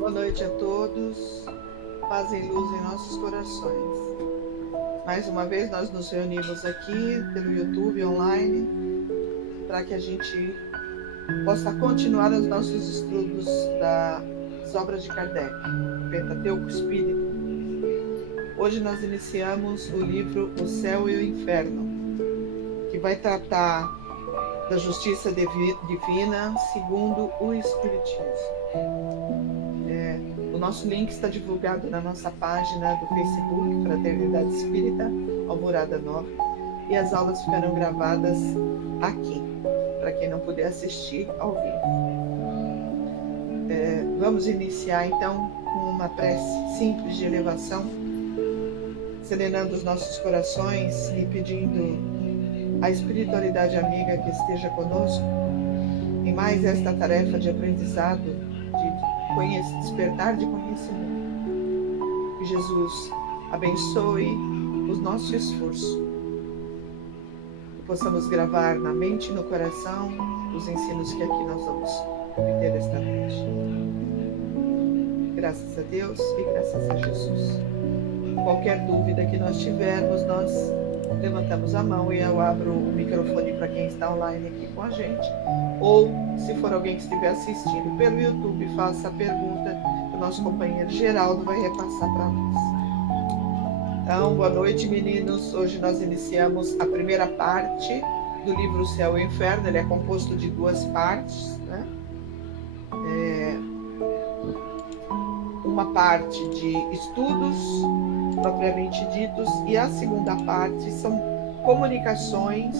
Boa noite a todos, paz e luz em nossos corações. Mais uma vez nós nos reunimos aqui pelo YouTube online para que a gente possa continuar os nossos estudos das obras de Kardec, Pentateuco Espírita. Hoje nós iniciamos o livro O Céu e o Inferno, que vai tratar da justiça divina segundo o Espiritismo. O nosso link está divulgado na nossa página do Facebook, Fraternidade Espírita, Alvorada Nova, e as aulas ficarão gravadas aqui, para quem não puder assistir ao vivo. Vamos iniciar então com uma prece simples de elevação, serenando os nossos corações e pedindo à espiritualidade amiga que esteja conosco em mais esta tarefa de aprendizado, de despertar de conhecimento. Que Jesus abençoe o nosso esforço, que possamos gravar na mente e no coração os ensinos que aqui nós vamos obter esta noite. Graças a Deus e graças a Jesus. Qualquer dúvida que nós tivermos, nós levantamos a mão e eu abro o microfone para quem está online aqui com a gente. Ou, se for alguém que estiver assistindo pelo YouTube, faça a pergunta que o nosso companheiro Geraldo vai repassar para nós. Então, boa noite, meninos. Hoje nós iniciamos a primeira parte do livro O Céu e o Inferno. Ele é composto de duas partes, né? Uma parte de estudos propriamente ditos, e a segunda parte são comunicações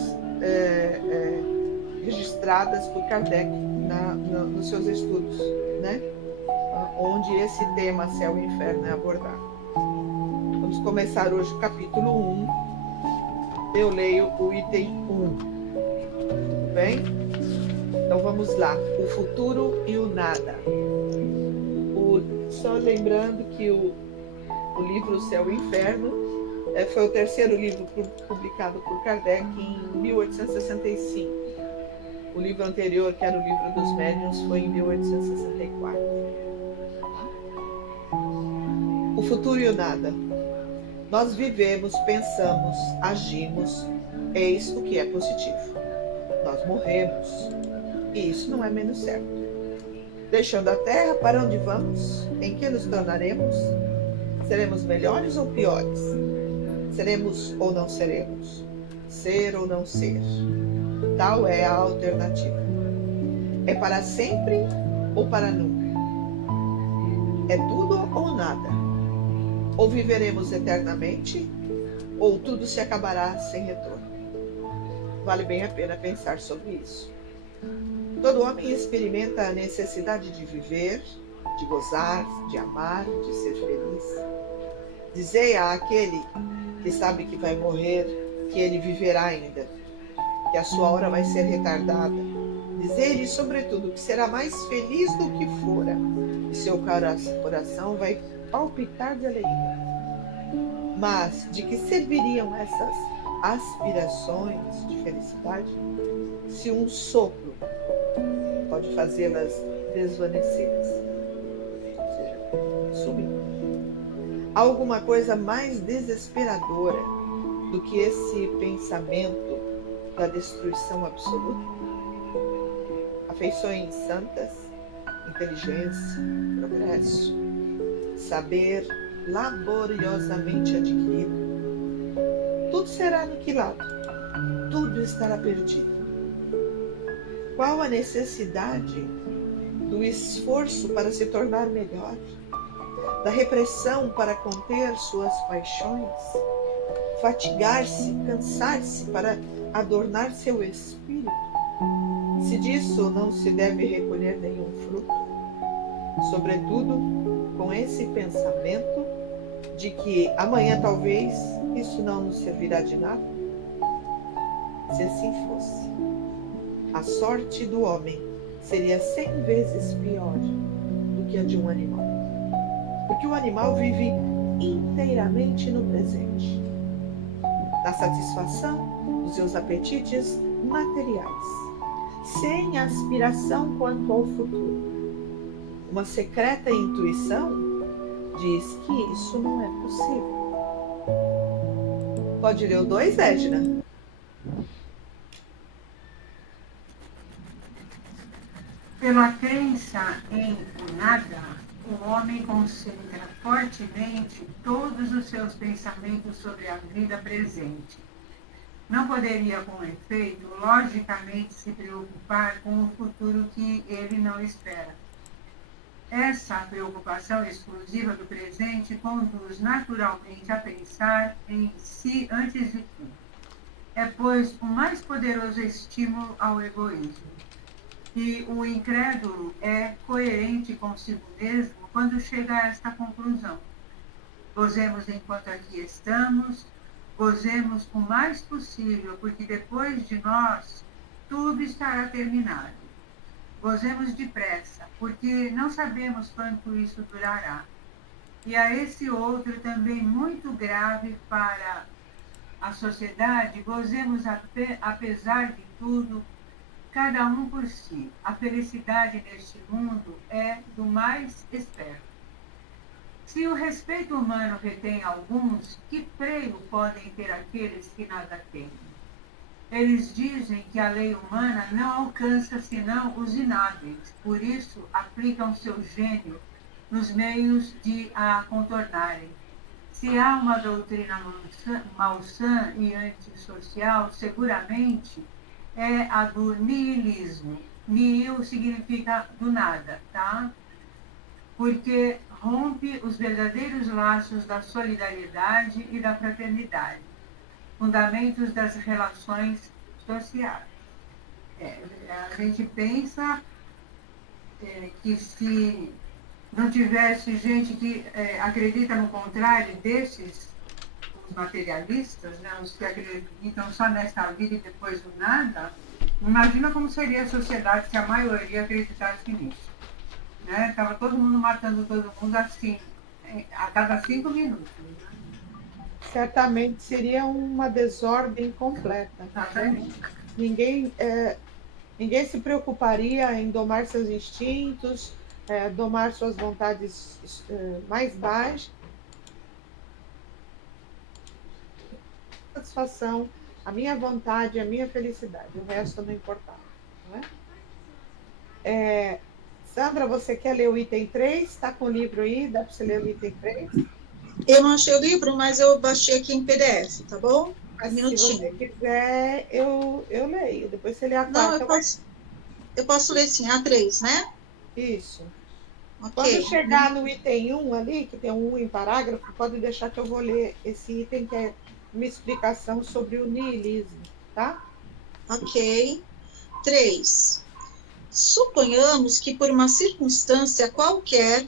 registradas por Kardec nos seus estudos, né? Onde esse tema Céu e Inferno é abordado. Vamos começar hoje o capítulo 1. Eu leio o item 1. Tudo bem? Então vamos lá. O futuro e o nada. Só lembrando que o livro O Céu e o Inferno foi o terceiro livro publicado por Kardec em 1865. O livro anterior, que era o Livro dos Médiuns, foi em 1864. O futuro e o nada. Nós vivemos, pensamos, agimos, eis o que é positivo. Nós morremos, e isso não é menos certo. Deixando a Terra, para onde vamos? Em que nos tornaremos? Seremos melhores ou piores? Seremos ou não seremos? Ser ou não ser? Tal é a alternativa. É para sempre ou para nunca? É tudo ou nada? Ou viveremos eternamente, ou tudo se acabará sem retorno? Vale bem a pena pensar sobre isso. Todo homem experimenta a necessidade de viver, de gozar, de amar, de ser feliz. Dizei àquele que sabe que vai morrer que ele viverá ainda, que a sua hora vai ser retardada. Dizei-lhe, sobretudo, que será mais feliz do que fora, e seu coração vai palpitar de alegria. Mas de que serviriam essas aspirações de felicidade se um sopro pode fazê-las desvanecer, ou seja, sumir? Há alguma coisa mais desesperadora do que esse pensamento da destruição absoluta? Afeições santas, inteligência, progresso, saber laboriosamente adquirido, tudo será aniquilado, tudo estará perdido. Qual a necessidade do esforço para se tornar melhor, da repressão para conter suas paixões, fatigar-se, cansar-se para adornar seu espírito, se disso não se deve recolher nenhum fruto? Sobretudo com esse pensamento de que amanhã talvez isso não nos servirá de nada? Se assim fosse, a sorte do homem seria 100 vezes pior do que a de um animal. Porque o animal vive inteiramente no presente, na satisfação dos seus apetites materiais, sem aspiração quanto ao futuro. uma secreta intuição diz que isso não é possível. Pode ler o 2, Edna? Pela crença em o nada, o homem concentra fortemente todos os seus pensamentos sobre a vida presente. Não poderia, com efeito, logicamente se preocupar com o futuro que ele não espera. Essa preocupação exclusiva do presente conduz naturalmente a pensar em si antes de tudo. É, pois, o mais poderoso estímulo ao egoísmo. E o incrédulo é coerente consigo mesmo quando chega a esta conclusão. Gozemos enquanto aqui estamos, gozemos o mais possível, porque depois de nós tudo estará terminado. Gozemos depressa, porque não sabemos quanto isso durará. E a esse outro também muito grave para a sociedade, gozemos apesar de tudo, cada um por si. A felicidade neste mundo é do mais esperto. Se o respeito humano retém alguns, que freio podem ter aqueles que nada têm? Eles dizem que a lei humana não alcança senão os inábeis, por isso aplicam seu gênio nos meios de a contornarem. Se há uma doutrina malsã e antissocial, seguramente é a do niilismo. Nihil significa do nada, tá? Porque rompe os verdadeiros laços da solidariedade e da fraternidade, fundamentos das relações sociais. A gente pensa que se não tivesse gente que acredita no contrário desses, os materialistas, né, os que acreditam só nesta vida e depois do nada, imagina como seria a sociedade se a maioria acreditasse nisso. Né? Estava todo mundo matando todo mundo assim, a cada 5 minutos. Né? Certamente seria uma desordem completa. Né? Ninguém se preocuparia em domar seus instintos, domar suas vontades mais baixas, satisfação, a minha vontade, a minha felicidade. O resto não importava. Não é? Sandra, você quer ler o item 3? Está com o livro aí? Dá para você ler o item 3? Eu não achei o livro, mas eu baixei aqui em PDF, tá bom? Mas se você quiser, eu leio. Depois você lê a Não, quarta. eu posso ler sim, A3, né? Isso. Ok. Quando chegar no item 1 ali, que tem um 1 em parágrafo, pode deixar que eu vou ler esse item, que é uma explicação sobre o niilismo, tá? Ok. 3. Suponhamos que por uma circunstância qualquer,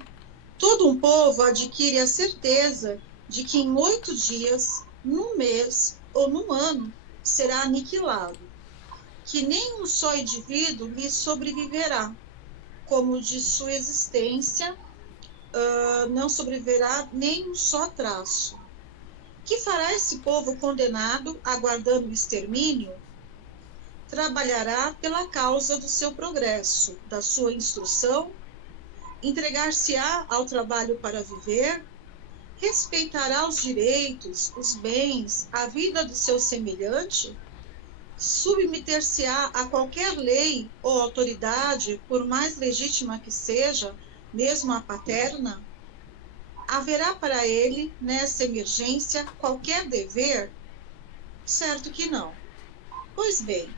todo um povo adquire a certeza de que em 8 dias, num mês ou num ano, será aniquilado, que nem um só indivíduo lhe sobreviverá, como de sua existência não sobreviverá nem um só traço. Que fará esse povo condenado, aguardando o extermínio? Trabalhará pela causa do seu progresso, da sua instrução, entregar-se-á ao trabalho para viver, respeitará os direitos, os bens, a vida do seu semelhante, submeter-se-á a qualquer lei ou autoridade, por mais legítima que seja, mesmo a paterna? Haverá para ele, nessa emergência, qualquer dever? Certo que não. Pois bem,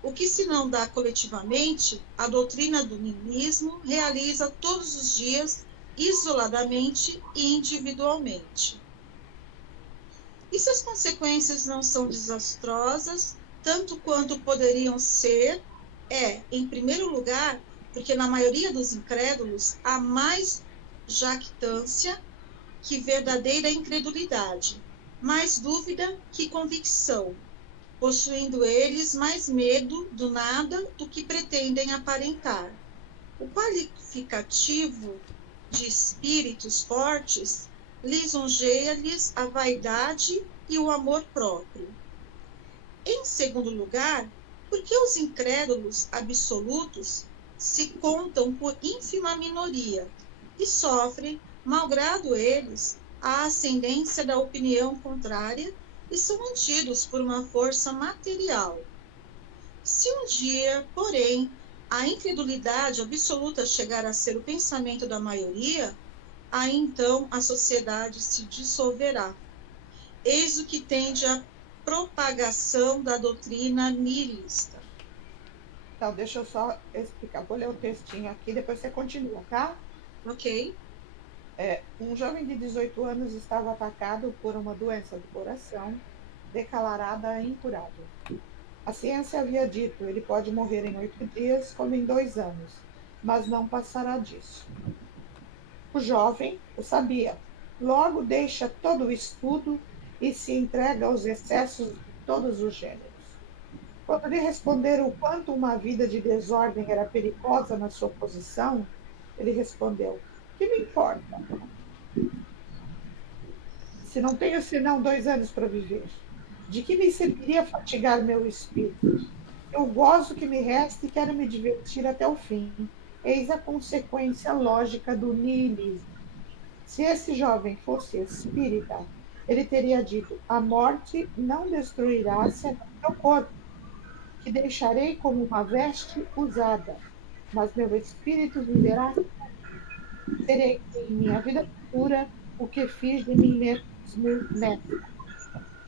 o que se não dá coletivamente, a doutrina do niilismo realiza todos os dias, isoladamente e individualmente. E se as consequências não são desastrosas, tanto quanto poderiam ser, em primeiro lugar, porque na maioria dos incrédulos há mais jactância que verdadeira incredulidade, mais dúvida que convicção, possuindo eles mais medo do nada do que pretendem aparentar. O qualificativo de espíritos fortes lisonjeia-lhes a vaidade e o amor próprio. Em segundo lugar, porque os incrédulos absolutos se contam por ínfima minoria e sofrem, malgrado eles, a ascendência da opinião contrária e são mantidos por uma força material. Se um dia, porém, a incredulidade absoluta chegar a ser o pensamento da maioria, aí então a sociedade se dissolverá. Eis o que tende à propagação da doutrina nihilista. Então, deixa eu só explicar. Vou ler o textinho aqui, depois você continua, tá? Ok? Um jovem de 18 anos estava atacado por uma doença do coração, declarada incurável. A ciência havia dito, ele pode morrer em 8 dias, como em 2 anos, mas não passará disso. O jovem o sabia. Logo deixa todo o estudo e se entrega aos excessos de todos os gêneros. Quando lhe responderam o quanto uma vida de desordem era perigosa na sua posição, ele respondeu: que me importa, se não tenho senão 2 anos para viver? De que me serviria fatigar meu espírito? Eu gozo que me resta e quero me divertir até o fim. Eis a consequência lógica do niilismo. Se esse jovem fosse espírita, ele teria dito: a morte não destruirá senão meu corpo, que deixarei como uma veste usada, mas meu espírito viverá. Serei em minha vida futura o que fiz de mim mesmo nessa,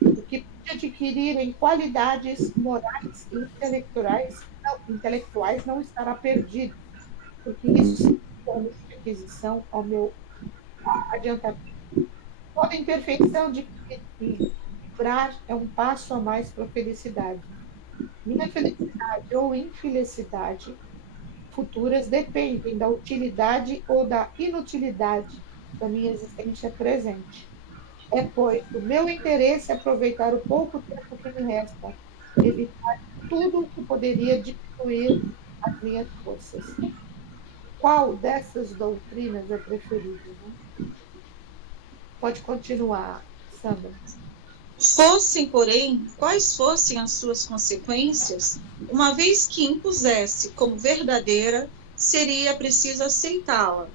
o que pude adquirir em qualidades morais e intelectuais não estará perdido, porque isso se torna de aquisição ao meu adiantamento. Toda imperfeição de vibrar é um passo a mais para a felicidade. Minha felicidade ou infelicidade futuras dependem da utilidade ou da inutilidade da minha existência presente. É, pois, do meu interesse aproveitar o pouco tempo que me resta, evitar tudo o que poderia diminuir as minhas forças. Qual dessas doutrinas é preferível? Né? Pode continuar, Sandra. Fossem, porém, quais fossem as suas consequências, uma vez que impusesse como verdadeira, seria preciso aceitá-la,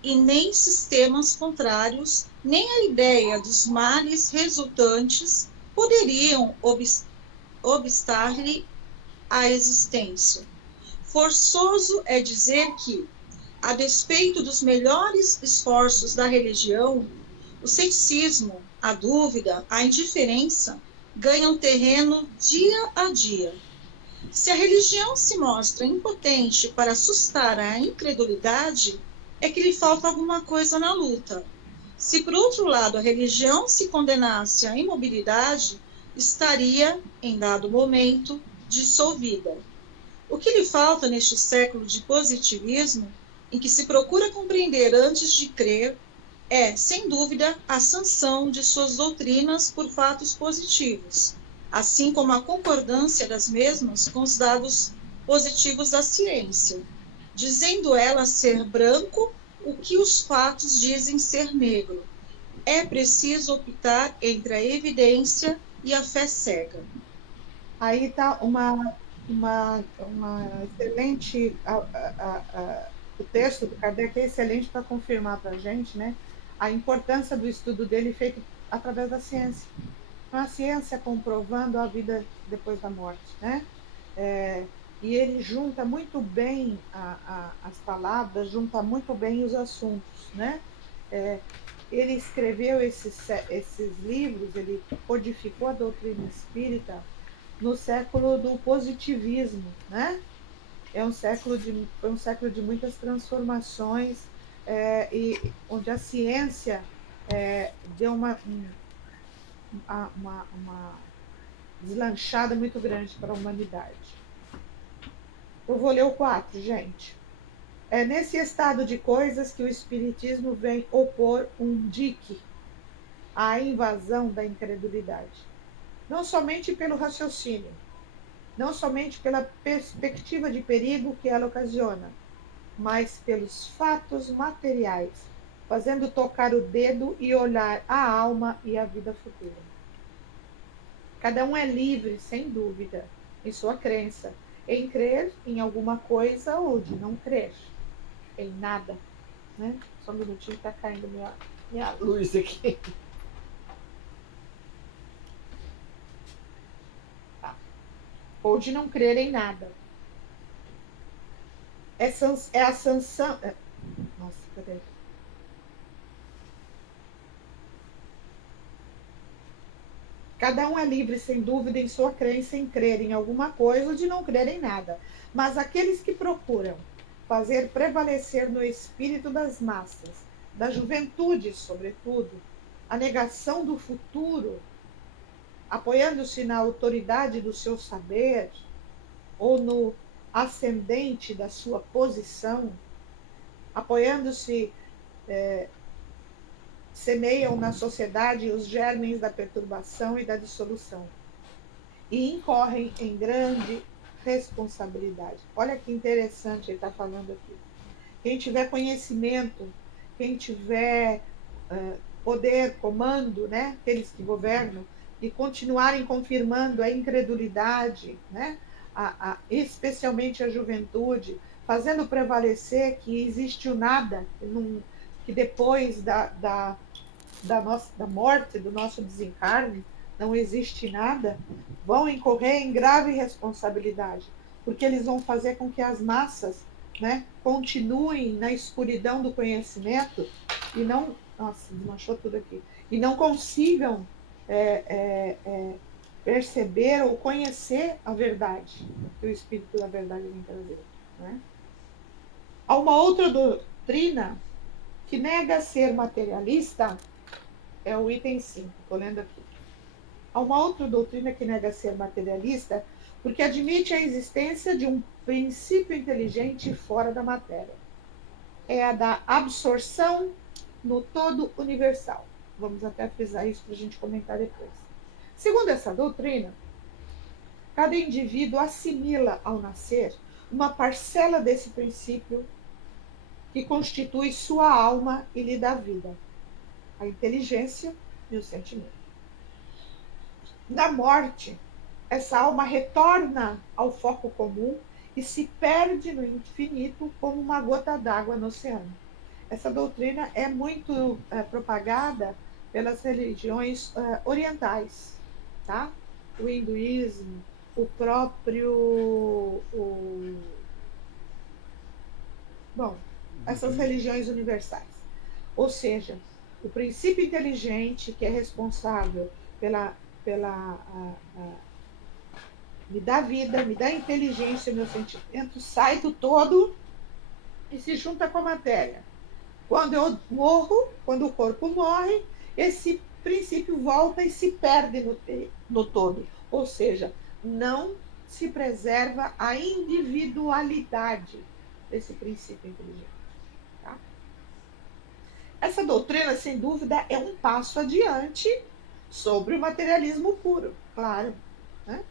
e nem sistemas contrários, nem a ideia dos males resultantes poderiam obstar-lhe a existência. Forçoso é dizer que, a despeito dos melhores esforços da religião, o ceticismo, a dúvida, a indiferença ganham terreno dia a dia. Se a religião se mostra impotente para assustar a incredulidade, é que lhe falta alguma coisa na luta. Se, por outro lado, a religião se condenasse à imobilidade, estaria, em dado momento, dissolvida. O que lhe falta neste século de positivismo, em que se procura compreender antes de crer, é, sem dúvida, a sanção de suas doutrinas por fatos positivos, assim como a concordância das mesmas com os dados positivos da ciência, dizendo ela ser branco o que os fatos dizem ser negro. É preciso optar entre a evidência e a fé cega. Aí está uma excelente. O texto do Kardec é excelente para confirmar para a gente, né, a importância do estudo dele feito através da ciência. Então, a ciência comprovando a vida depois da morte, né? É, e ele junta muito bem as palavras, junta muito bem os assuntos, né? É, ele escreveu esses livros, ele codificou a doutrina espírita no século do positivismo, né? Foi um século de muitas transformações, e onde a ciência deu uma deslanchada muito grande para a humanidade. Eu vou ler o 4, gente. É nesse estado de coisas que o Espiritismo vem opor um dique à invasão da incredulidade. Não somente pelo raciocínio, não somente pela perspectiva de perigo que ela ocasiona, mas pelos fatos materiais, fazendo tocar o dedo e olhar a alma e a vida futura. Cada um é livre, sem dúvida, em sua crença, em crer em alguma coisa ou de não crer em nada, né? Só um minutinho, está caindo minha luz aqui. Tá. Ou de não crer em nada. É a sanção. Nossa, peraí. Cada um é livre, sem dúvida, em sua crença em crer em alguma coisa ou de não crer em nada. Mas aqueles que procuram fazer prevalecer no espírito das massas, da juventude, sobretudo, a negação do futuro, apoiando-se na autoridade do seu saber ou no ascendente da sua posição, apoiando-se, semeiam na sociedade os germes da perturbação e da dissolução e incorrem em grande responsabilidade. Olha que interessante ele está falando aqui. Quem tiver conhecimento, quem tiver poder, comando, né, aqueles que governam, e continuarem confirmando a incredulidade, né, especialmente a juventude, fazendo prevalecer que existe o nada, que depois da morte, do nosso desencarne, não existe nada, vão incorrer em grave responsabilidade, porque eles vão fazer com que as massas, né, continuem na escuridão do conhecimento e não. Nossa, desmanchou tudo aqui. E não consigam perceber ou conhecer a verdade que o Espírito da Verdade vem trazer. Né? Há uma outra doutrina que nega ser materialista, é o item 5, estou lendo aqui. Há uma outra doutrina que nega ser materialista porque admite a existência de um princípio inteligente fora da matéria. É a da absorção no todo universal. Vamos até frisar isso para a gente comentar depois. Segundo essa doutrina, cada indivíduo assimila ao nascer uma parcela desse princípio que constitui sua alma e lhe dá vida, a inteligência e o sentimento. Na morte, essa alma retorna ao foco comum e se perde no infinito como uma gota d'água no oceano. Essa doutrina é muito propagada pelas religiões orientais, tá? O hinduísmo, o próprio... Bom, essas religiões universais. Ou seja, o princípio inteligente que é responsável me dá vida, me dá inteligência, meu sentimento sai do todo e se junta com a matéria. Quando eu morro, quando o corpo morre, esse princípio volta e se perde no todo. Ou seja, não se preserva a individualidade desse princípio inteligente. Tá? Essa doutrina, sem dúvida, é um passo adiante sobre o materialismo puro, claro. Né?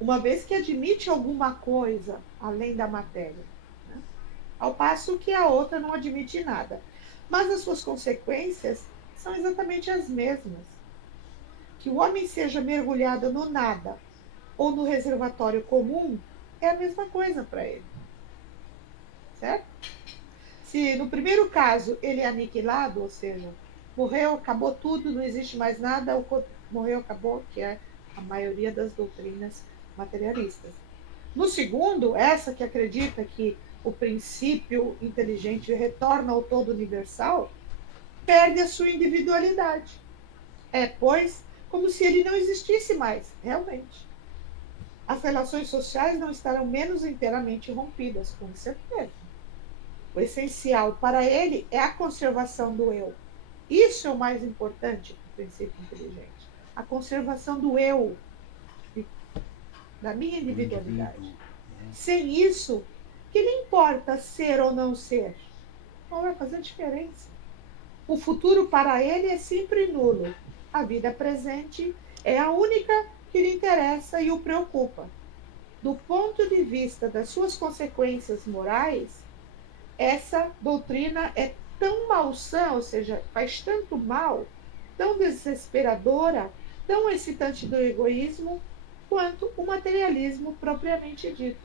Uma vez que admite alguma coisa além da matéria. Né? Ao passo que a outra não admite nada. Mas as suas consequências são exatamente as mesmas. Que o homem seja mergulhado no nada ou no reservatório comum é a mesma coisa para ele. Certo? Se no primeiro caso ele é aniquilado, ou seja, morreu, acabou tudo, não existe mais nada, o corpo morreu, acabou, que é a maioria das doutrinas materialistas. No segundo, essa que acredita que o princípio inteligente retorna ao todo universal, perde a sua individualidade. É, pois, como se ele não existisse mais, realmente. As relações sociais não estarão menos inteiramente rompidas, com certeza. O essencial para ele é a conservação do eu. Isso é o mais importante do princípio inteligente. A conservação do eu, da minha individualidade. Sem isso, que lhe importa ser ou não ser? Não vai fazer diferença. O futuro para ele é sempre nulo. A vida presente é a única que lhe interessa e o preocupa. Do ponto de vista das suas consequências morais, essa doutrina é tão malsã, ou seja, faz tanto mal, tão desesperadora, tão excitante do egoísmo, quanto o materialismo propriamente dito.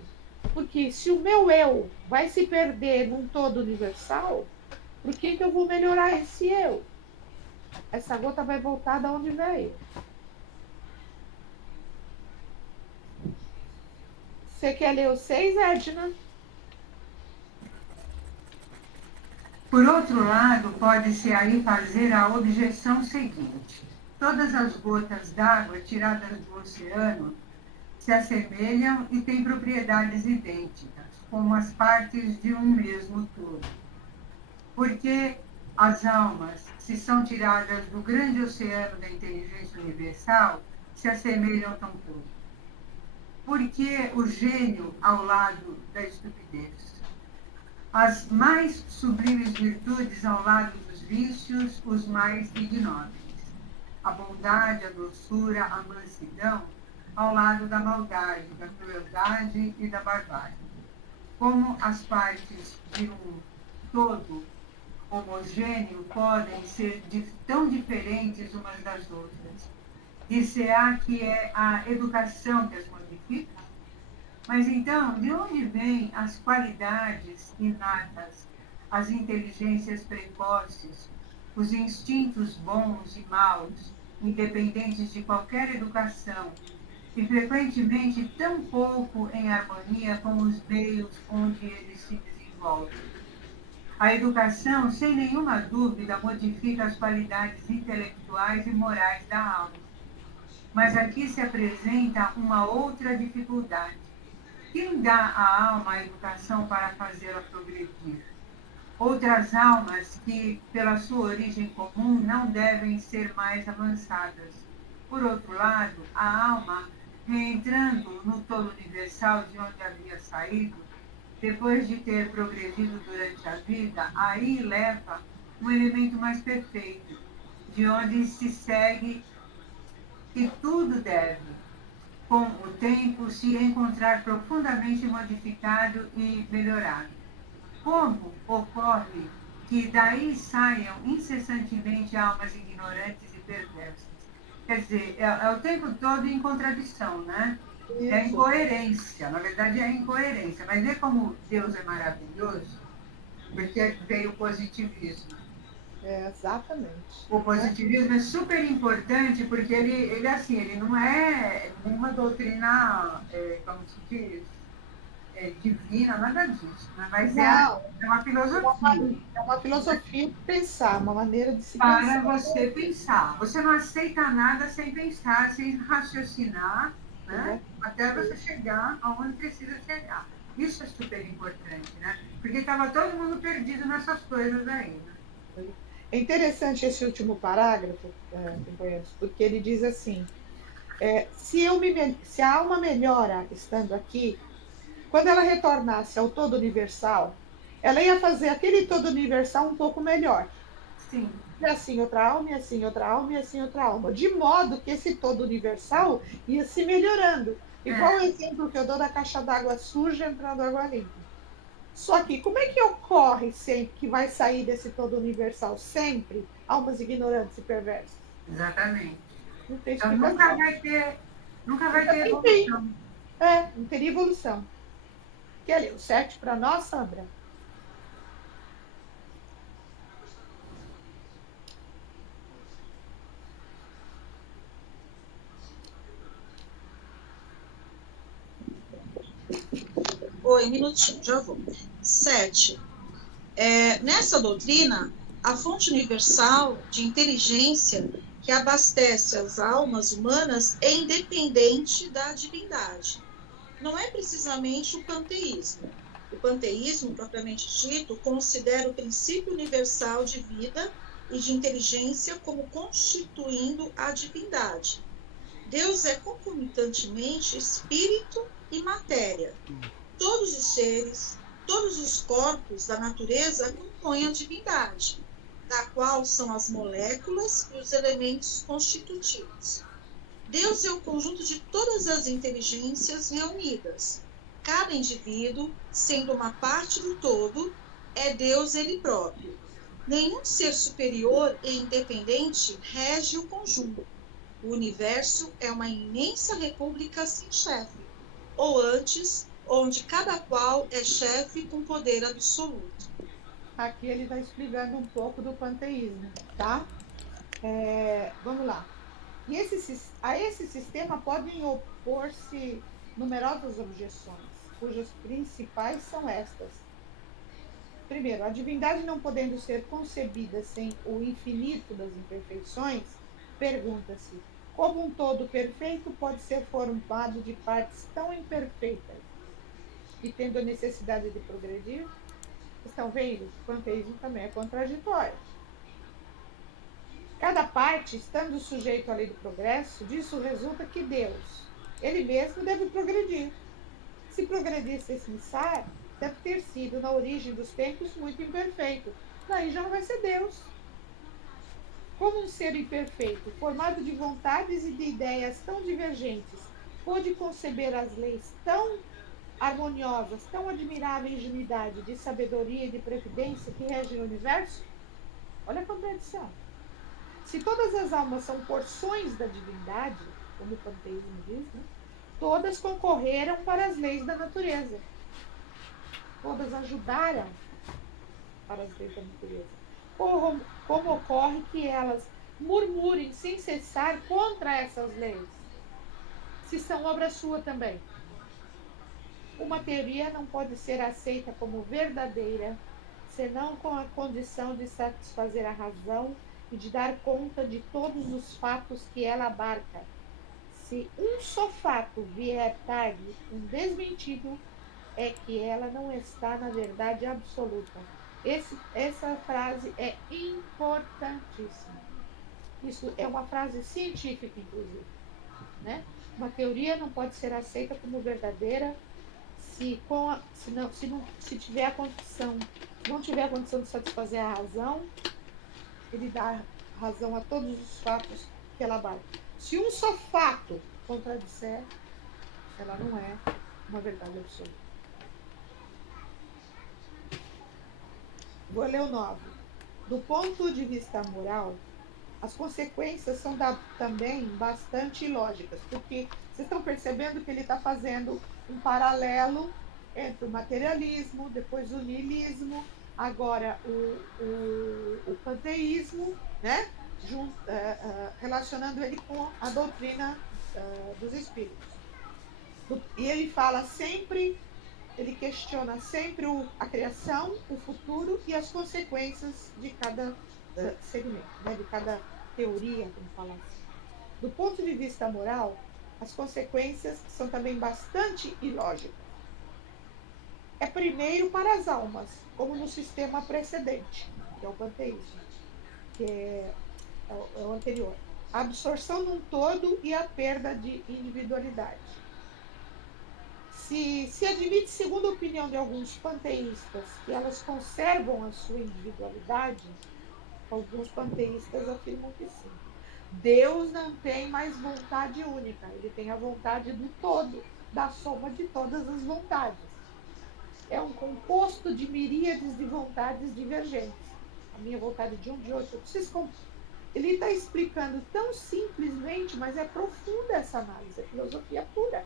Porque se o meu eu vai se perder num todo universal, por que eu vou melhorar esse eu? Essa gota vai voltar da onde veio. Você quer ler os 6, Edna? Por outro lado, pode-se aí fazer a objeção seguinte: todas as gotas d'água tiradas do oceano se assemelham e têm propriedades idênticas, como as partes de um mesmo todo. Porque as almas, se são tiradas do grande oceano da inteligência universal, se assemelham tão pouco. Porque o gênio ao lado da estupidez, as mais sublimes virtudes ao lado dos vícios, os mais ignóbeis, a bondade, a doçura, a mansidão, ao lado da maldade, da crueldade e da barbárie. Como as partes de um todo homogêneo podem ser tão diferentes umas das outras? Dir-se-á que é a educação que as modifica? Mas então, de onde vêm as qualidades inatas, as inteligências precoces, os instintos bons e maus, independentes de qualquer educação, e frequentemente tão pouco em harmonia com os meios onde eles se desenvolvem? A educação, sem nenhuma dúvida, modifica as qualidades intelectuais e morais da alma. Mas aqui se apresenta uma outra dificuldade. Quem dá à alma a educação para fazê-la progredir? Outras almas que, pela sua origem comum, não devem ser mais avançadas. Por outro lado, a alma, reentrando no todo universal de onde havia saído, depois de ter progredido durante a vida, aí leva um elemento mais perfeito, de onde se segue que tudo deve, com o tempo, se encontrar profundamente modificado e melhorado. Como ocorre que daí saiam incessantemente almas ignorantes e perversas? Quer dizer, é o tempo todo em contradição, né? É Isso. incoerência, na verdade é incoerência. Mas vê como Deus é maravilhoso, porque veio o positivismo. Exatamente. O positivismo é super importante porque ele não é nenhuma doutrina, como se diz, divina, nada disso, né? Mas Não, é uma filosofia é uma filosofia de pensar, uma maneira de se para pensar. você pensar. Você não aceita nada sem pensar, sem raciocinar, né? Até você chegar aonde precisa chegar. Isso é super importante, né? Porque estava todo mundo perdido nessas coisas aí, né? É interessante esse último parágrafo, companheiros, porque ele diz assim: se a alma melhora estando aqui, quando ela retornasse ao todo universal, ela ia fazer aquele todo universal um pouco melhor. Sim. E assim outra alma, e assim outra alma, e assim outra alma. De modo que esse todo universal ia se melhorando. Igual o exemplo que eu dou da caixa d'água suja entrando água limpa. Só que como é que ocorre sempre que vai sair desse todo universal? Sempre almas ignorantes e perversas. Exatamente. Não tem Então explicação. nunca vai Nunca ter tentei. evolução. Não teria evolução. Quer ler o 7 para nós, Sandra? Oi, minutinho, já vou. 7. Nessa doutrina, a fonte universal de inteligência que abastece as almas humanas é independente da divindade. Não é precisamente o panteísmo. O panteísmo, propriamente dito, considera o princípio universal de vida e de inteligência como constituindo a divindade. Deus é concomitantemente espírito e matéria. Todos os seres, todos os corpos da natureza compõem a divindade, da qual são as moléculas e os elementos constitutivos. Deus é o conjunto de todas as inteligências reunidas. Cada indivíduo, sendo uma parte do todo, é Deus ele próprio. Nenhum ser superior e independente rege o conjunto. O universo é uma imensa república sem chefe, ou antes, onde cada qual é chefe com poder absoluto. Aqui ele está explicando um pouco do panteísmo, tá? Vamos lá. A esse sistema podem opor-se numerosas objeções, cujas principais são estas. Primeiro, a divindade não podendo ser concebida sem o infinito das imperfeições, pergunta-se: como um todo perfeito pode ser formado de partes tão imperfeitas e tendo a necessidade de progredir? Estão vendo? O panteísmo também é contraditório. Cada parte, estando sujeito à lei do progresso, disso resulta que Deus, ele mesmo, deve progredir. Se progredir sem cessar, deve ter sido, na origem dos tempos, muito imperfeito. Daí já não vai ser Deus. Como um ser imperfeito, formado de vontades e de ideias tão divergentes, pôde conceber as leis tão harmoniosas, tão admiráveis de unidade, de sabedoria e de previdência que regem o universo? Olha a contradição. Se todas as almas são porções da divindade, como o panteísmo diz, né? Todas concorreram para as leis da natureza. Todas ajudaram para as leis da natureza. Como ocorre que elas murmurem sem cessar contra essas leis, se são obra sua também? Uma teoria não pode ser aceita como verdadeira, senão com a condição de satisfazer a razão e de dar conta de todos os fatos que ela abarca. Se um só fato vier tarde, um desmentido, é que ela não está na verdade absoluta. Essa frase é importantíssima. Isso é uma frase científica, inclusive. Né? Uma teoria não pode ser aceita como verdadeira se tiver a condição, não tiver a condição de satisfazer a razão, ele dá razão a todos os fatos que ela abarca. Se um só fato contradisser, ela não é uma verdade absoluta. Vou ler o 9. Do ponto de vista moral, as consequências são também bastante ilógicas, porque vocês estão percebendo que ele está fazendo um paralelo entre o materialismo, depois o niilismo, agora o panteísmo, né? Relacionando ele com a doutrina dos espíritos. E ele fala sempre, ele questiona sempre a criação, o futuro e as consequências de cada segmento, né? De cada teoria, como fala assim. Do ponto de vista moral, as consequências são também bastante ilógicas. É primeiro para as almas, como no sistema precedente, que é o panteísmo, que é o anterior. A absorção num todo e a perda de individualidade. Se admite, segundo a opinião de alguns panteístas, que elas conservam a sua individualidade, alguns panteístas afirmam que sim. Deus não tem mais vontade única, ele tem a vontade do todo, da soma de todas as vontades. É um composto de miríades de vontades divergentes. A minha vontade de um, de outro. Ele está explicando tão simplesmente, mas é profunda essa análise, é filosofia pura.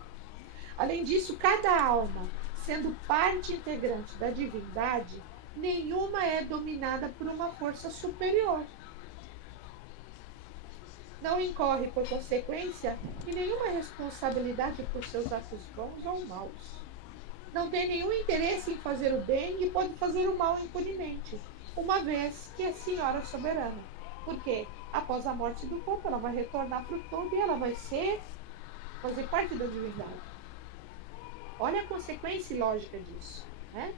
Além disso, cada alma, sendo parte integrante da divindade, nenhuma é dominada por uma força superior. Não incorre, por consequência, em nenhuma responsabilidade por seus atos bons ou maus. Não tem nenhum interesse em fazer o bem e pode fazer o mal impunemente, uma vez que é senhora soberana. Porque, após a morte do corpo, ela vai retornar para o todo e ela vai fazer parte da divindade. Olha a consequência lógica disso. Né?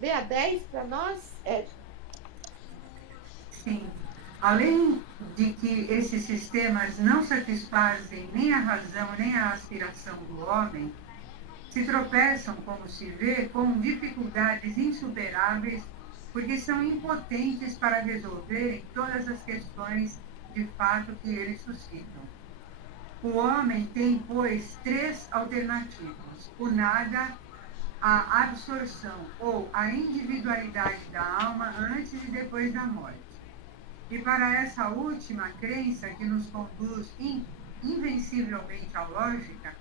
Dê a 10 para nós, Ed. Sim. Além de que esses sistemas não satisfazem nem a razão nem a aspiração do homem, se tropeçam, como se vê, com dificuldades insuperáveis, porque são impotentes para resolverem todas as questões de fato que eles suscitam. O homem tem, pois, três alternativas: o nada, a absorção ou a individualidade da alma antes e depois da morte. E para essa última crença, que nos conduz invencivelmente à lógica,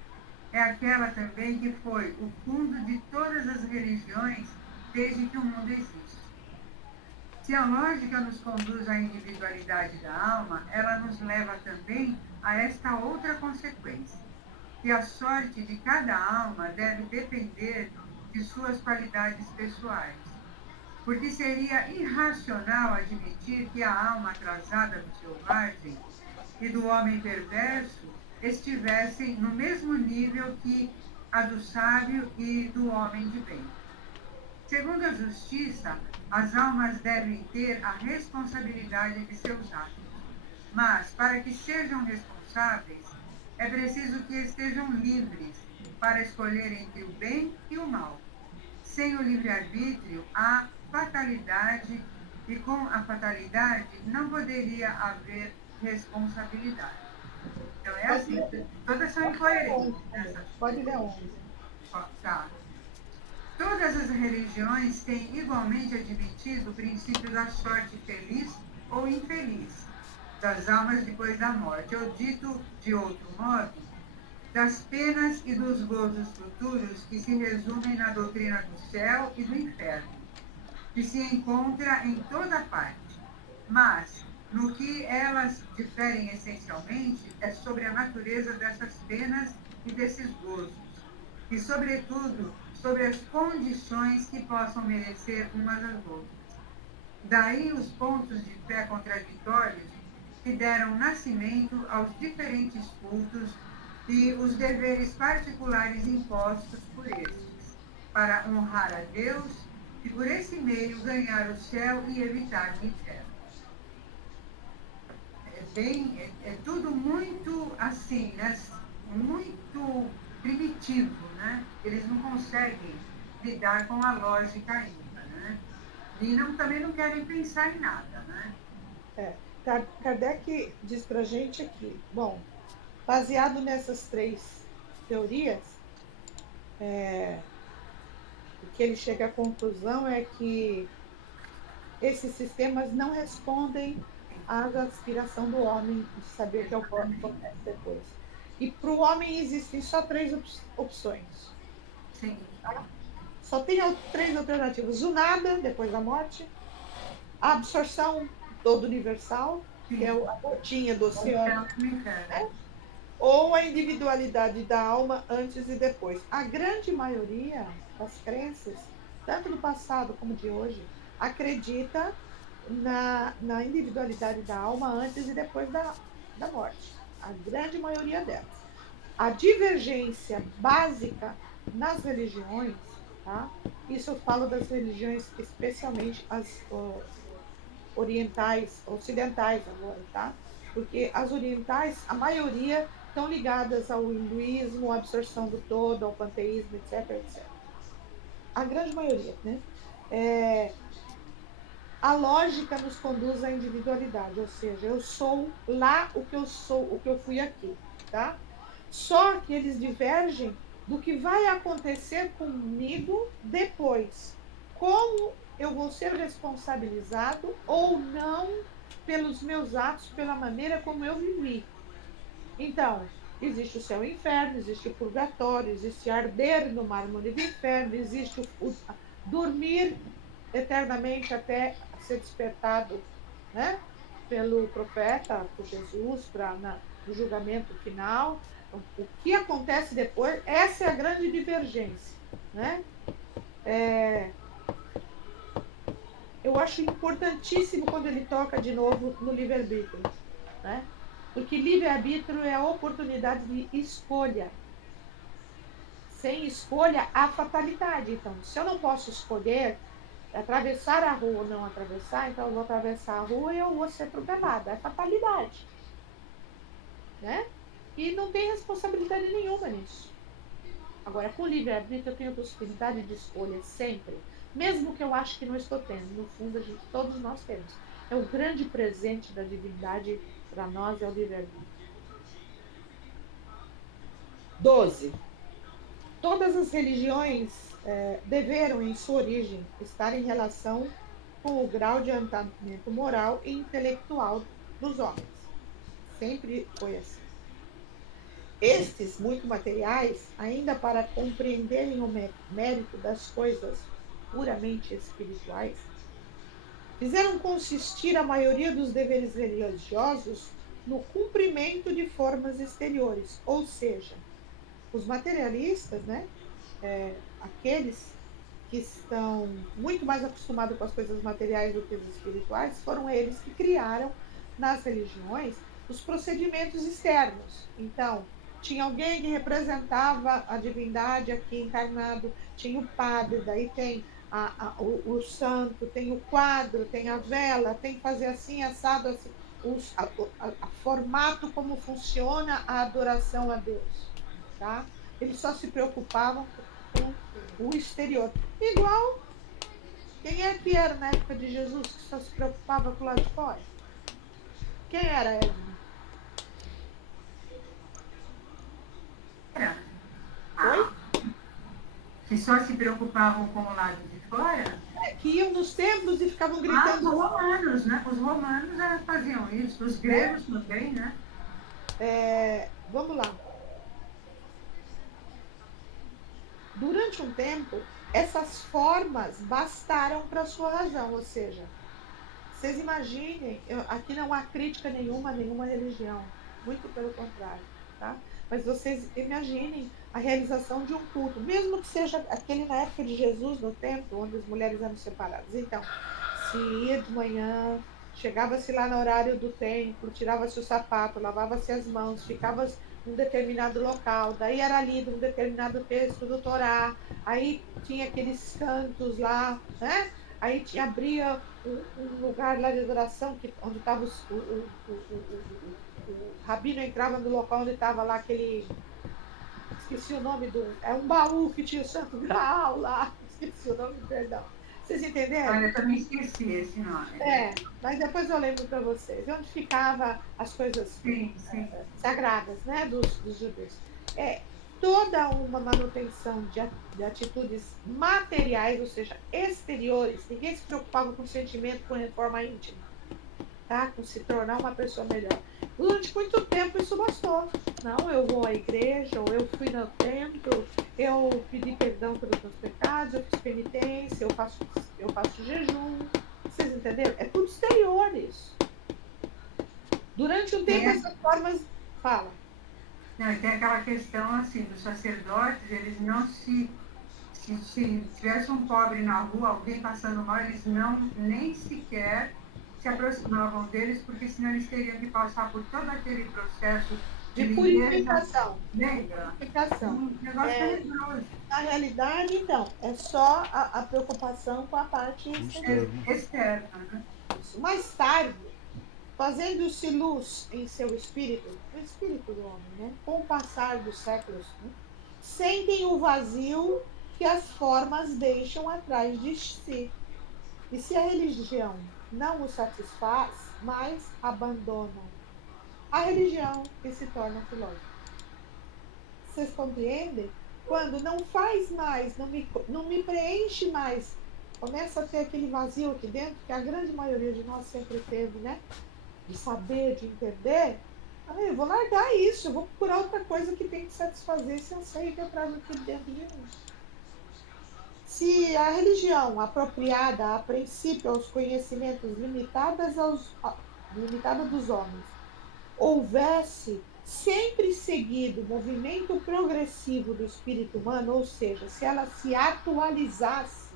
é aquela também que foi o fundo de todas as religiões desde que o mundo existe. Se a lógica nos conduz à individualidade da alma, ela nos leva também a esta outra consequência, que a sorte de cada alma deve depender de suas qualidades pessoais. Porque seria irracional admitir que a alma atrasada do selvagem e do homem perverso estivessem no mesmo nível que a do sábio e do homem de bem. Segundo a justiça, as almas devem ter a responsabilidade de seus atos. Mas, para que sejam responsáveis, é preciso que estejam livres para escolher entre o bem e o mal. Sem o livre-arbítrio, há fatalidade, e com a fatalidade não poderia haver responsabilidade. Então, é Pode assim, ler, todas são pode ler incoerentes. 11 também. Pode ler 11. Tá. Todas as religiões têm igualmente admitido o princípio da sorte feliz ou infeliz das almas depois da morte, ou dito de outro modo, das penas e dos gozos futuros que se resumem na doutrina do céu e do inferno, que se encontra em toda parte. Mas, no que elas diferem essencialmente, é sobre a natureza dessas penas e desses gozos, e, sobretudo, sobre as condições que possam merecer umas às outras. Daí os pontos de fé contraditórios que deram nascimento aos diferentes cultos e os deveres particulares impostos por estes, para honrar a Deus e por esse meio ganhar o céu e evitar o inferno. É tudo muito assim, né? Muito primitivo, né? Eles não conseguem lidar com a lógica ainda, né? E também não querem pensar em nada, né? É. Kardec diz para a gente aqui, bom, baseado nessas três teorias, o que ele chega à conclusão é que esses sistemas não respondem à aspiração do homem de saber o que acontece depois. E para o homem existem só três opções. Sim. Só tem três alternativas: o nada depois da morte, a absorção todo universal, que é Sim. a gotinha do O céu oceano, e o inferno. ou a individualidade da alma antes e depois. A grande maioria das crenças, tanto do passado como de hoje, acredita na individualidade da alma antes e depois da morte. A grande maioria delas. A divergência básica nas religiões, tá? Isso eu falo das religiões, especialmente as orientais, ocidentais agora, tá? Porque as orientais, a maioria estão ligadas ao hinduísmo, à absorção do todo, ao panteísmo, etc, etc. A grande maioria, né? É, a lógica nos conduz à individualidade, ou seja, eu sou lá o que eu sou, o que eu fui aqui, tá? Só que eles divergem do que vai acontecer comigo depois. Como eu vou ser responsabilizado ou não pelos meus atos, pela maneira como eu vivi. Então, existe o céu e o inferno, existe o purgatório, existe arder no mármore do inferno, existe dormir eternamente até ser despertado, né? Pelo profeta, por Jesus, no julgamento final. O que acontece depois, essa é a grande divergência, né? Eu acho importantíssimo quando ele toca de novo no livre-arbítrio, né? Porque livre-arbítrio é a oportunidade de escolha. Sem escolha, há fatalidade. Então, se eu não posso escolher atravessar a rua ou não atravessar, então eu vou atravessar a rua e eu vou ser atropelada. É fatalidade, né? E não tem responsabilidade nenhuma nisso. Agora, com o livre-arbítrio, eu tenho a possibilidade de escolha sempre, mesmo que eu ache que não estou tendo. No fundo, todos nós temos. É o grande presente da divindade para nós, é o livre-arbítrio. 12. Todas as religiões deveram, em sua origem, estar em relação com o grau de adiantamento moral e intelectual dos homens. Sempre foi assim. Estes, muito materiais, ainda para compreenderem o mérito das coisas puramente espirituais, fizeram consistir a maioria dos deveres religiosos no cumprimento de formas exteriores, ou seja, os materialistas, né, aqueles que estão muito mais acostumados com as coisas materiais do que as espirituais, foram eles que criaram nas religiões os procedimentos externos. Então, tinha alguém que representava a divindade aqui encarnado, tinha o padre, daí tem o santo, tem o quadro, tem a vela, tem que fazer assim, assado, assim, a formato como funciona a adoração a Deus, tá? Eles só se preocupavam com o exterior. Igual, quem é que era na época de Jesus que só se preocupava com o lado de fora? Quem era Edna? Era. Oi? Que só se preocupavam com o lado de fora? Que iam nos templos e ficavam Os gritando. romanos, né? Os romanos faziam isso, os gregos também, né? Vamos lá. Durante um tempo, essas formas bastaram para sua razão, ou seja, vocês imaginem, aqui não há crítica nenhuma a nenhuma religião, muito pelo contrário, tá? Mas vocês imaginem a realização de um culto, mesmo que seja aquele na época de Jesus no templo, onde as mulheres eram separadas. Então, se ia de manhã, chegava-se lá no horário do templo, tirava-se o sapato, lavava-se as mãos, ficava num determinado local, daí era lido um determinado texto do Torá, aí tinha aqueles cantos lá, né? Aí abria um lugar lá de adoração onde estava o rabino entrava no local onde estava lá aquele. Esqueci o nome do. É um baú que tinha o Santo Graal lá. Esqueci o nome, perdão. Vocês entenderam? Ah, eu também esqueci esse nome. Mas depois eu lembro para vocês. Onde ficava as coisas Sim, sim. sagradas, né, dos judeus. É toda uma manutenção de atitudes materiais, ou seja, exteriores. Ninguém se preocupava com o sentimento, com reforma íntima, tá? Com se tornar uma pessoa melhor. Durante muito tempo isso bastou. Não, eu vou à igreja, ou eu fui no templo, eu pedi perdão pelos meus pecados, eu fiz penitência, eu faço jejum. Vocês entenderam? É tudo exterior isso. Durante um tempo, essas formas. Fala. Não, tem aquela questão assim, dos sacerdotes, eles não se tivesse um pobre na rua, alguém passando mal, eles não nem sequer se aproximavam deles, porque senão eles teriam que passar por todo aquele processo de De limpeza. purificação. Lembra? Purificação. Um negócio tenebroso. Na realidade, então, é só a preocupação com a parte exterior. Externa, né? Mais tarde, fazendo-se luz em seu espírito, o espírito do homem, né? Com o passar dos séculos, né? Sentem o vazio que as formas deixam atrás de si. E se a religião não o satisfaz, mais abandonam a religião e se tornam filósofos. Vocês compreendem? Quando não faz mais, não me preenche mais, começa a ter aquele vazio aqui dentro, que a grande maioria de nós sempre teve, né? De saber, de entender. Aí eu vou largar isso, eu vou procurar outra coisa que tem que satisfazer esse anseio que eu trago aqui dentro de mim. Se a religião apropriada a princípio aos conhecimentos limitada dos homens houvesse sempre seguido o movimento progressivo do espírito humano, ou seja, se ela se atualizasse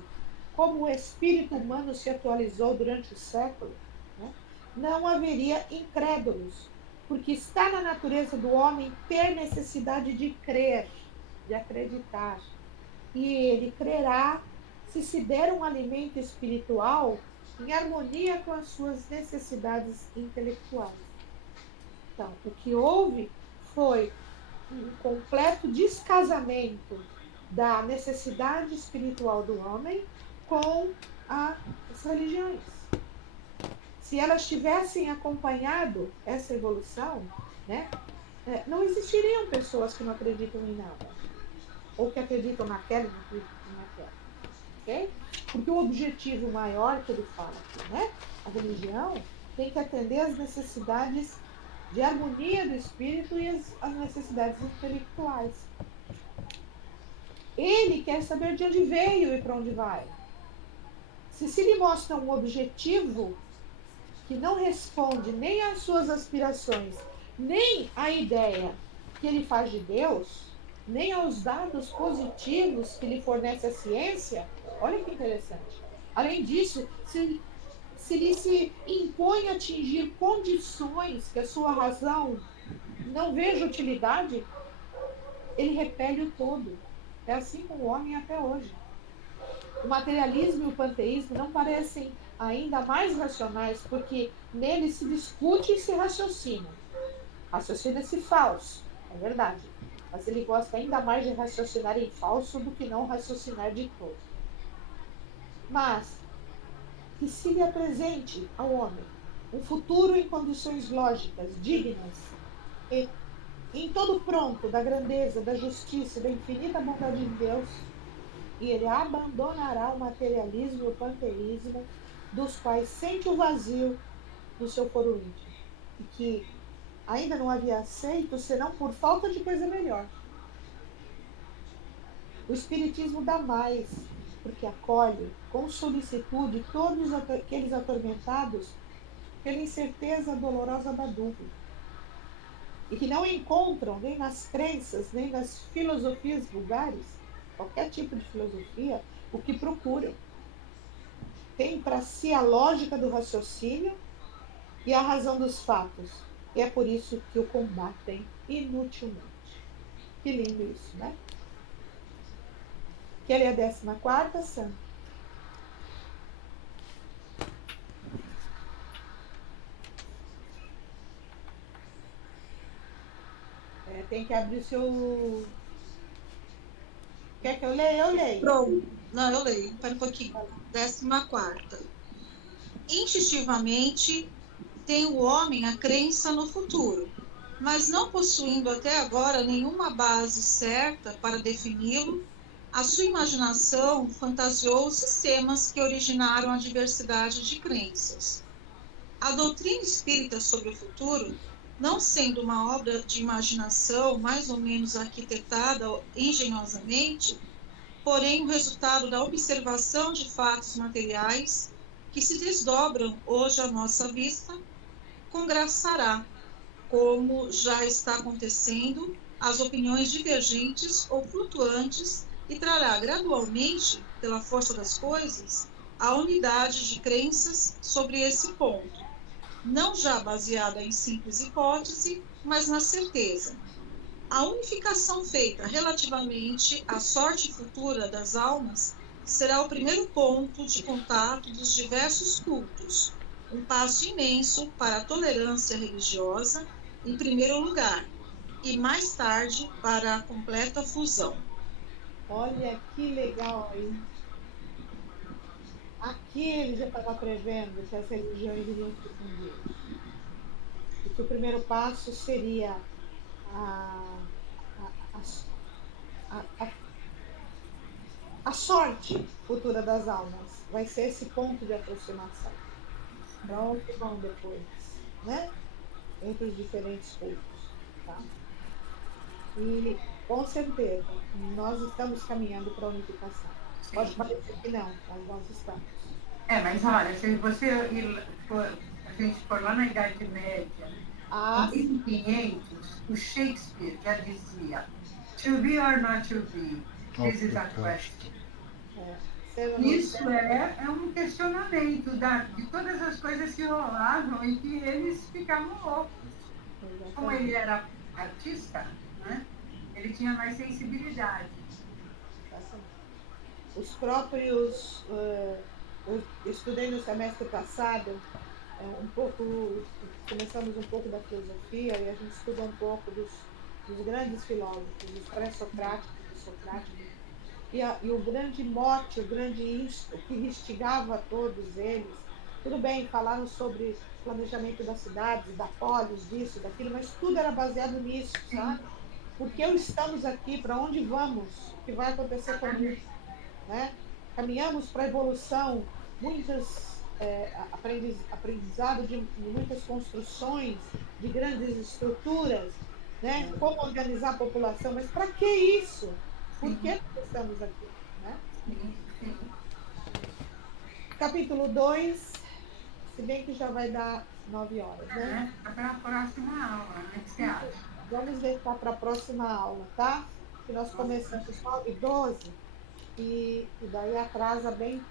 como o espírito humano se atualizou durante o século, né, não haveria incrédulos, porque está na natureza do homem ter necessidade de crer, de acreditar. E ele crerá se der um alimento espiritual em harmonia com as suas necessidades intelectuais. Então, o que houve foi um completo descasamento da necessidade espiritual do homem com as religiões. Se elas tivessem acompanhado essa evolução, né, não existiriam pessoas que não acreditam em nada, ou que acreditam naquela e não acreditam naquela. Okay? Porque o objetivo maior que ele fala aqui, né, a religião tem que atender às necessidades de harmonia do espírito e as necessidades intelectuais. Ele quer saber de onde veio e para onde vai. Se lhe mostra um objetivo que não responde nem às suas aspirações, nem à ideia que ele faz de Deus, nem aos dados positivos que lhe fornece a ciência, olha que interessante. Além disso, se lhe se impõe atingir condições que a sua razão não veja utilidade, ele repele o todo. É assim com o homem até hoje. O materialismo e o panteísmo não parecem ainda mais racionais, porque neles se discute e se raciocina. Raciocina-se falso, é verdade. Mas ele gosta ainda mais de raciocinar em falso do que não raciocinar de todo. Mas que se lhe apresente ao homem um futuro em condições lógicas, dignas, e em todo pronto da grandeza, da justiça e da infinita bondade de Deus, e ele abandonará o materialismo e o panteísmo, dos quais sente o vazio do seu foro íntimo, e que ainda não havia aceito, senão por falta de coisa melhor. O Espiritismo dá mais, porque acolhe com solicitude todos aqueles atormentados pela incerteza dolorosa da dúvida, e que não encontram nem nas crenças, nem nas filosofias vulgares, qualquer tipo de filosofia, o que procuram. Tem para si a lógica do raciocínio e a razão dos fatos. E é por isso que o combatem inutilmente. Que lindo isso, né? Que ele é a 14ª, Sam? Tem que abrir o seu... Quer que eu leia? Eu leio. Pronto. Não, eu leio. Espera um pouquinho. 14ª. Instintivamente, tem o homem a crença no futuro, mas não possuindo até agora nenhuma base certa para defini-lo, a sua imaginação fantasiou sistemas que originaram a diversidade de crenças. A doutrina espírita sobre o futuro, não sendo uma obra de imaginação mais ou menos arquitetada engenhosamente, porém o resultado da observação de fatos materiais que se desdobram hoje à nossa vista, congraçará, como já está acontecendo, as opiniões divergentes ou flutuantes e trará gradualmente, pela força das coisas, a unidade de crenças sobre esse ponto, não já baseada em simples hipótese, mas na certeza. A unificação feita relativamente à sorte futura das almas será o primeiro ponto de contato dos diversos cultos, um passo imenso para a tolerância religiosa, em primeiro lugar, e mais tarde para a completa fusão. Olha que legal aí. Aqui ele já estava prevendo que as religiões iriam se fundir. E que o primeiro passo seria a, a, a, a sorte futura das almas. Vai ser esse ponto de aproximação. Para onde vão depois, né? Entre os diferentes cultos. Tá? E, com certeza, nós estamos caminhando para a unificação. Pode parecer que não, mas nós estamos. Mas olha, se você a gente for lá na Idade Média, em 1500, o Shakespeare já dizia: To be or not to be, this is a question. Isso é um questionamento de todas as coisas que rolavam e que eles ficavam loucos. Como ele era artista, né? Ele tinha mais sensibilidade. Os próprios... eu estudei no semestre passado começamos um pouco da filosofia e a gente estudou um pouco dos grandes filósofos, dos pré-socráticos e socráticos. E o grande mote, o grande isto que instigava todos eles, tudo bem, falaram sobre planejamento das cidades, da polis, disso, daquilo, mas tudo era baseado nisso, sabe? Por que estamos aqui? Para onde vamos? O que vai acontecer conosco? Né? Caminhamos para a evolução, muitas aprendizado de muitas construções de grandes estruturas, né? Como organizar a população, mas para que isso? Por que nós estamos aqui? Né? Sim. Capítulo 2, se bem que já vai dar 9 horas, né? Para a próxima aula, né? Que você acha? Vamos deixar para a próxima aula, tá? Que nós começamos 9h12 e daí atrasa bem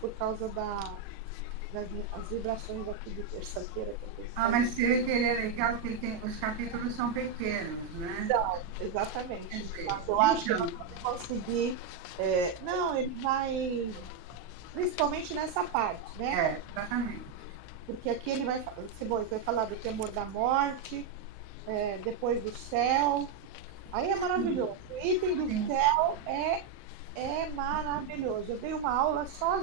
por causa das vibrações aqui de terça-feira que eu tenho que Mas fazer. você vê que ele é legal porque os capítulos são pequenos, né? Então, exatamente. Mas eu acho que Então, nós vamos conseguir. Não, ele vai. Principalmente nessa parte, né? exatamente. Porque aqui ele vai, ele vai falar do temor da morte, depois do céu. Aí é maravilhoso. O item do Sim. céu é maravilhoso. Eu dei uma aula só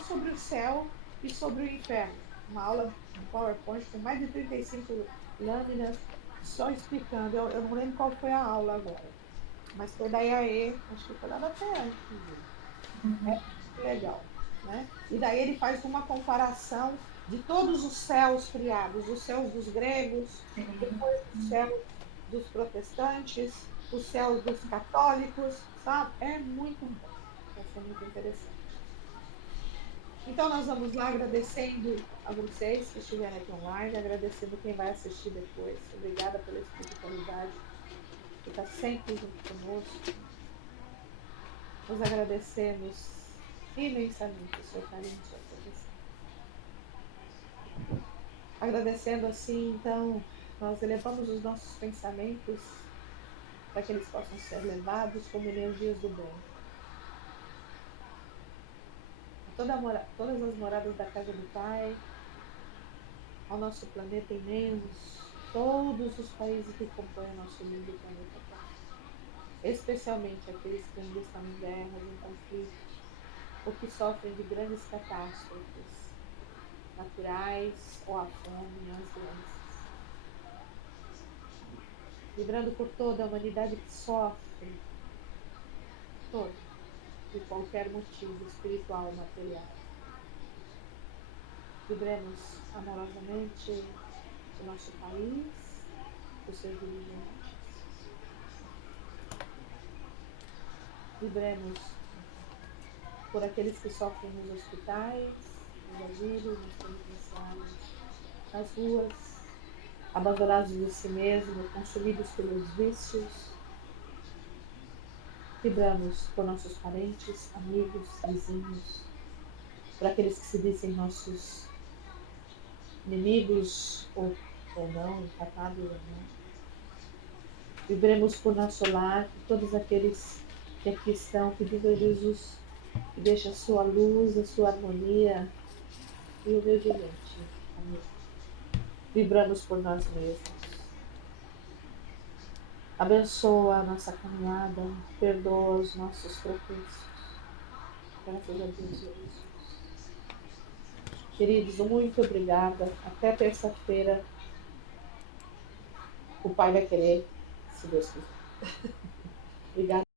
sobre o céu e sobre o inferno. Uma aula de PowerPoint com mais de 35 lâminas, só explicando. Eu não lembro qual foi a aula agora, mas foi da IAE, acho que foi lá da FEA, inclusive. É legal. Né? E daí ele faz uma comparação de todos os céus criados, os céus dos gregos, depois os céus dos protestantes, os céus dos católicos, sabe? É muito bom, vai ser muito interessante. Então, nós vamos lá agradecendo a vocês que estiverem aqui online, agradecendo quem vai assistir depois. Obrigada pela espiritualidade que está sempre junto conosco. Nós agradecemos imensamente o seu carinho, sua proteção. Agradecendo assim, então, nós elevamos os nossos pensamentos para que eles possam ser levados como energias do bem. Todas as moradas da casa do Pai, ao nosso planeta imenso, todos os países que compõem o nosso lindo planeta Terra, especialmente aqueles que ainda estão em guerras, em conflitos, ou que sofrem de grandes catástrofes naturais, ou a fome, ou as doenças. Vibrando por toda a humanidade que sofre, toda, de qualquer motivo espiritual ou material. Vibremos amorosamente o nosso país, os seus dirigentes. Vibremos por aqueles que sofrem nos hospitais, nos asilos, nos penitenciários, nas ruas, abandonados de si mesmos, consumidos pelos vícios. Vibramos por nossos parentes, amigos, vizinhos, por aqueles que se dizem nossos inimigos ou não, empatados ou não. Vibremos por nosso lar, por todos aqueles que aqui estão pedindo a Jesus que deixe a sua luz, a sua harmonia e humildemente. Amém. Vibramos por nós mesmos. Abençoa a nossa caminhada, perdoa os nossos tropeços. Graças a Deus, Jesus. Queridos, muito obrigada. Até terça-feira. O Pai vai querer, se Deus quiser. Obrigada.